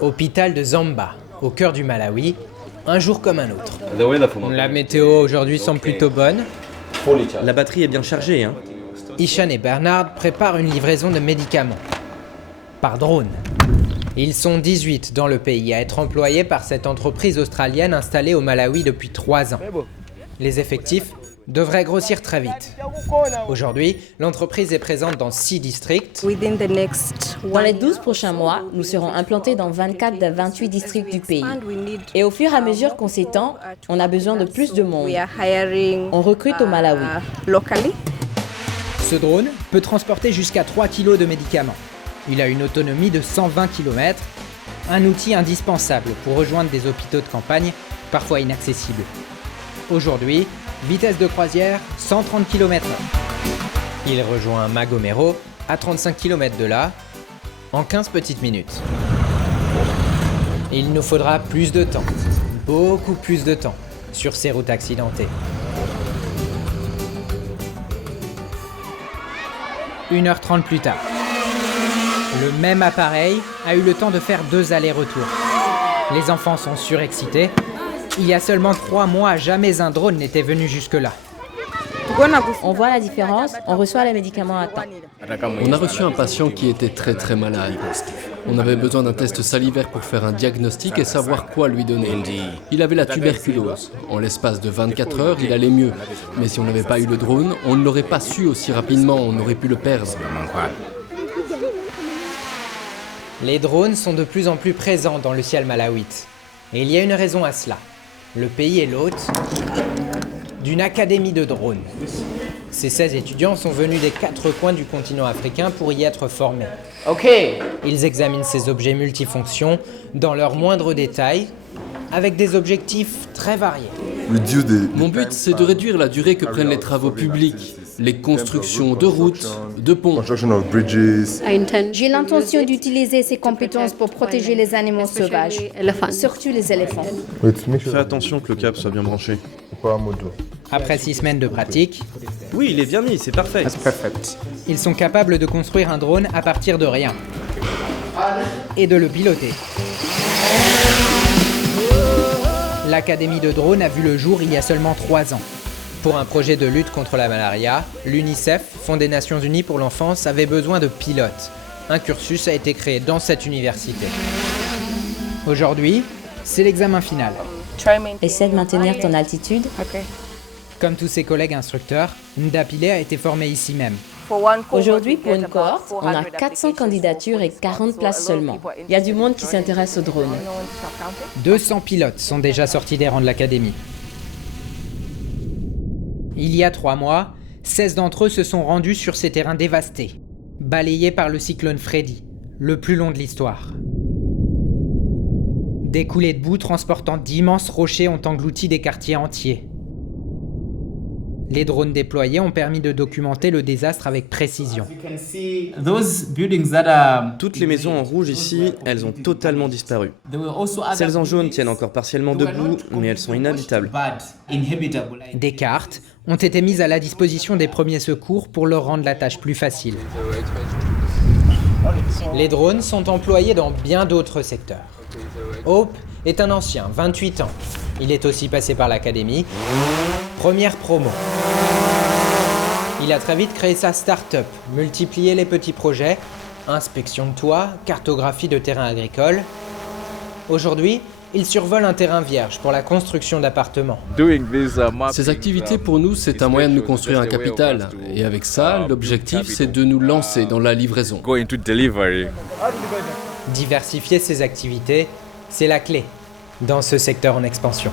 Hôpital de Zamba, au cœur du Malawi, un jour comme un autre. La météo aujourd'hui semble plutôt bonne. La batterie est bien chargée, hein. Ishan et Bernard préparent une livraison de médicaments. Par drone. Ils sont 18 dans le pays à être employés par cette entreprise australienne installée au Malawi depuis 3 ans. Les effectifs devraient grossir très vite. Aujourd'hui, l'entreprise est présente dans 6 districts. Dans les 12 prochains mois, nous serons implantés dans 24 des 28 districts du pays. Et au fur et à mesure qu'on s'étend, on a besoin de plus de monde. On recrute au Malawi. Ce drone peut transporter jusqu'à 3 kg de médicaments. Il a une autonomie de 120 km, un outil indispensable pour rejoindre des hôpitaux de campagne parfois inaccessibles. Aujourd'hui, vitesse de croisière 130 km/h. Il rejoint Magomero à 35 km de là, en 15 petites minutes. Il nous faudra plus de temps, beaucoup plus de temps, sur ces routes accidentées. 1h30 plus tard. Le même appareil a eu le temps de faire 2 allers-retours. Les enfants sont surexcités. Il y a seulement 3 mois, jamais un drone n'était venu jusque-là. On voit la différence, on reçoit les médicaments à temps. On a reçu un patient qui était très malade. On avait besoin d'un test salivaire pour faire un diagnostic et savoir quoi lui donner. Il avait la tuberculose. En l'espace de 24 heures, il allait mieux. Mais si on n'avait pas eu le drone, on ne l'aurait pas su aussi rapidement, on aurait pu le perdre. Les drones sont de plus en plus présents dans le ciel malawite. Et il y a une raison à cela. Le pays est l'hôte d'une académie de drones. Ces 16 étudiants sont venus des 4 coins du continent africain pour y être formés. Ils examinent ces objets multifonctions dans leurs moindres détails, avec des objectifs très variés. Mon but, c'est de réduire la durée que prennent les travaux publics, les constructions de routes, de ponts. J'ai l'intention d'utiliser ces compétences pour protéger les animaux sauvages, surtout les éléphants. Fais attention que le câble soit bien branché. Après 6 semaines de pratique, Oui, il est bien mis, c'est parfait. ils sont capables de construire un drone à partir de rien. Et de le piloter. L'Académie de drone a vu le jour il y a seulement 3 ans. Pour un projet de lutte contre la malaria, l'UNICEF, Fonds des Nations Unies pour l'enfance, avait besoin de pilotes. Un cursus a été créé dans cette université. Aujourd'hui, c'est l'examen final. Essaie de maintenir ton altitude. Comme tous ses collègues instructeurs, Ndapile a été formé ici même. Aujourd'hui, pour une cohorte, on a 400 candidatures et 40 places seulement. Il y a du monde qui s'intéresse au drone. 200 pilotes sont déjà sortis des rangs de l'académie. Il y a 3 mois, 16 d'entre eux se sont rendus sur ces terrains dévastés, balayés par le cyclone Freddy, le plus long de l'histoire. Des coulées de boue transportant d'immenses rochers ont englouti des quartiers entiers. Les drones déployés ont permis de documenter le désastre avec précision. Toutes les maisons en rouge ici, elles ont totalement disparu. Celles en jaune tiennent encore partiellement debout, mais elles sont inhabitables. Des cartes ont été mises à la disposition des premiers secours pour leur rendre la tâche plus facile. Les drones sont employés dans bien d'autres secteurs. Hope est un ancien, 28 ans. Il est aussi passé par l'académie. Première promo. Il a très vite créé sa start-up, multiplié les petits projets, inspection de toit, cartographie de terrains agricoles. Aujourd'hui, il survole un terrain vierge pour la construction d'appartements. Ces activités, pour nous, c'est un moyen de nous construire un capital. Et avec ça, l'objectif, c'est de nous lancer dans la livraison. Diversifier ses activités, c'est la clé dans ce secteur en expansion.